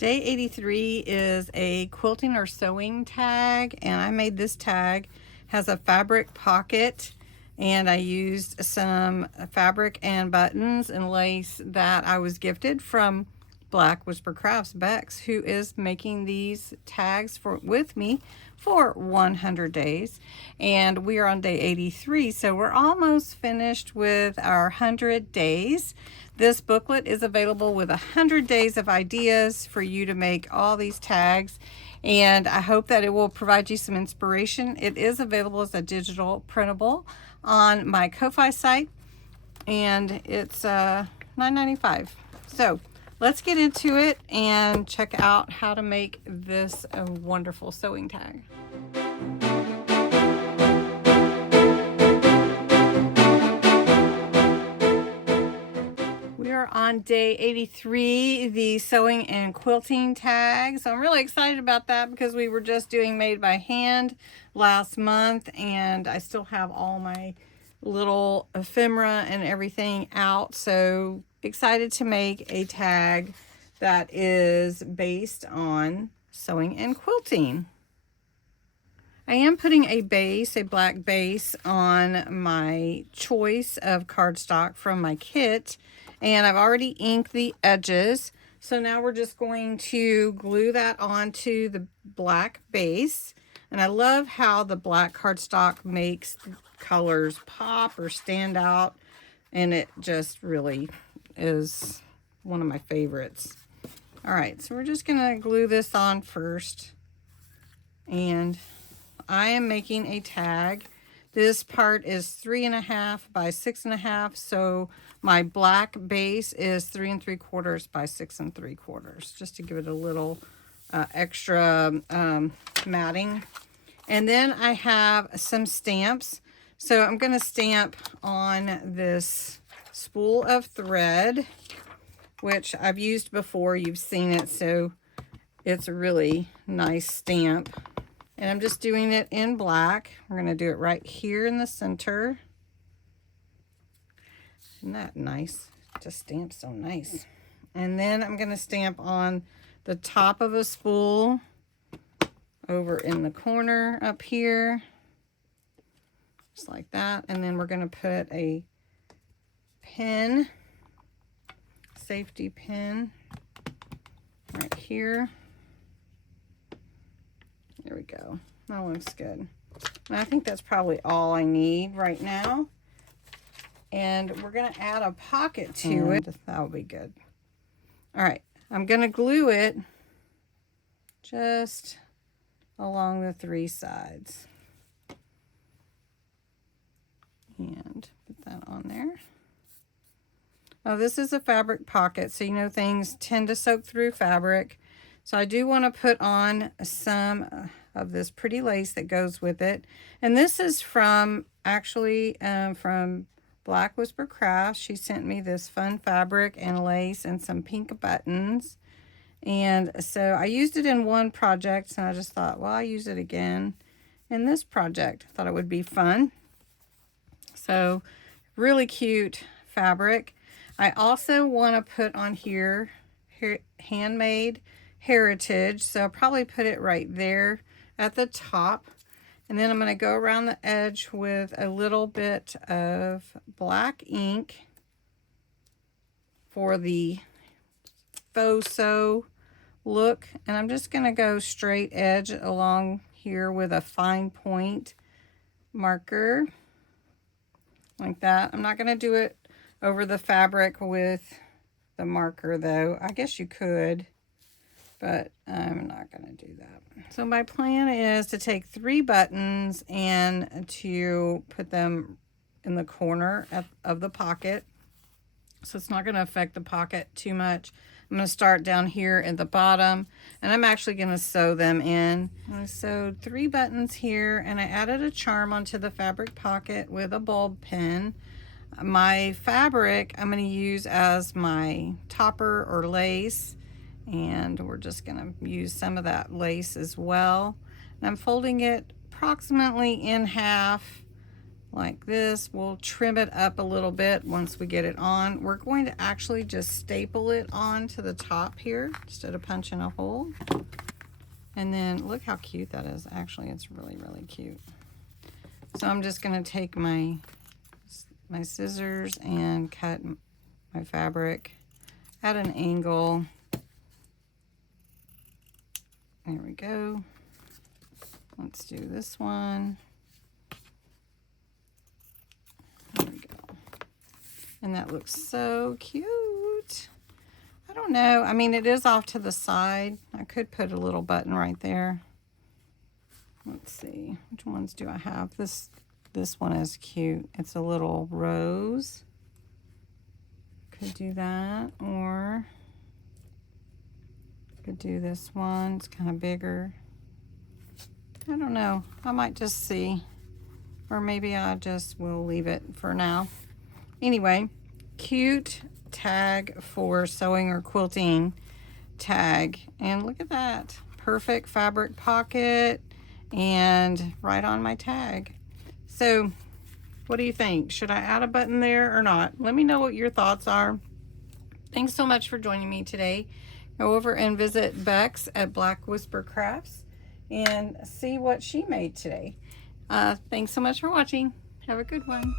Day 83 is a quilting or sewing tag, and I made this tag. Has a fabric pocket, and I used some fabric and buttons and lace that I was gifted from Black Whisper Crafts Bexx, who is making these tags with me for 100 days. And we are on day 83, so we're almost finished with our 100 days. This booklet is available with 100 days of ideas for you to make all these tags, and I hope that it will provide you some inspiration. It is available as a digital printable on my Ko-Fi site, and it's $9.95. So let's get into it and check out how to make this a wonderful sewing tag. We are on day 83, the sewing and quilting tag. So I'm really excited about that because we were just doing made by hand last month, and I still have all my little ephemera and everything out. So excited to make a tag that is based on sewing and quilting. I am putting a base, a black base, on my choice of cardstock from my kit, and I've already inked the edges. So now we're just going to glue that onto the black base. And I love how the black cardstock makes the colors pop or stand out, and it just really is one of my favorites. All right, so we're just gonna glue this on first, and I am making a tag. This part is 3.5 by 6.5, so my black base is 3 3/4 by 6 3/4, just to give it a little extra matting. And then I have some stamps. So I'm going to stamp on this spool of thread, which I've used before. You've seen it, so it's a really nice stamp. And I'm just doing it in black. We're going to do it right here in the center. Isn't that nice? It just stamps so nice. And then I'm going to stamp on the top of a spool over in the corner up here, just like that. And then we're going to put a pin, safety pin, right here. There we go. That looks good. And I think that's probably all I need right now. And we're going to add a pocket to it. That will be good. All right. I'm going to glue it just along the 3 sides. And put that on there. Oh, this is a fabric pocket, so you know things tend to soak through fabric. So I do want to put on some of this pretty lace that goes with it. And this is from, actually, from Black Whisper Crafts. She sent me this fun fabric and lace and some pink buttons. And so I used it in one project, and I just thought, well, I'll use it again in this project. I thought it would be fun. So really cute fabric. I also want to put on here handmade heritage, so I'll probably put it right there at the top. And then I'm going to go around the edge with a little bit of black ink for the faux sew look. And I'm just going to go straight edge along here with a fine point marker like that. I'm not going to do it over the fabric with the marker though. I guess you could, but I'm not going to do that. So my plan is to take 3 buttons and to put them in the corner of the pocket. So it's not going to affect the pocket too much. I'm going to start down here at the bottom, and I'm actually going to sew them in. I sewed 3 buttons here, and I added a charm onto the fabric pocket with a bulb pin. My fabric I'm going to use as my topper or lace, and we're just going to use some of that lace as well. And I'm folding it approximately in half like this. We'll trim it up a little bit once we get it on. We're going to actually just staple it on to the top here instead of punching a hole. And then look how cute that is. Actually, it's really, really cute. So I'm just going to take my scissors and cut my fabric at an angle. There we go. Let's do this one. There we go. And that looks so cute. I don't know. I mean, it is off to the side. I could put a little button right there. Let's see. Which ones do I have? This one is cute. It's a little rose. Could do that. Or could do this one. It's kind of bigger. I don't know. I might just see. Or maybe I just will leave it for now. Anyway, cute tag for sewing or quilting tag. And look at that. Perfect fabric pocket and right on my tag. So what do you think? Should I add a button there or not? Let me know what your thoughts are. Thanks so much for joining me today. Go over and visit Bexx at Black Whisper Crafts and see what she made today. Thanks so much for watching. Have a good one.